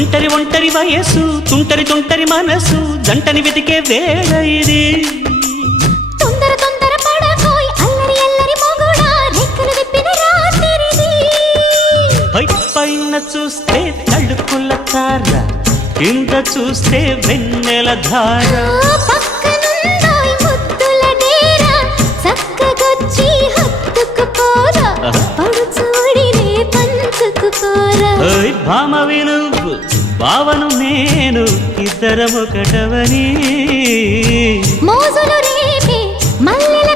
ఒంటరి ఒంటరి వయసు తుంటరి తుంటరి మనసు జంటని వెతికే వేళ ఇది తొందర తొందర పడకోయ్ అల్లరి అల్లరి మొగుడా రెక్కలు విప్పిన రాత్రిది పైన చూస్తే తడుకుల తార కింద చూస్తే వెన్నెల ధార పక్కనుందోయ్ ముద్దుల డేరా చక్కగొచ్చి హత్తుకుపోరా పడుచూడినే పంచుకుపోరా భామవి నువ్వు భావను నేను ఇద్దరమొకటవని మోజులు రేపే మల్లెల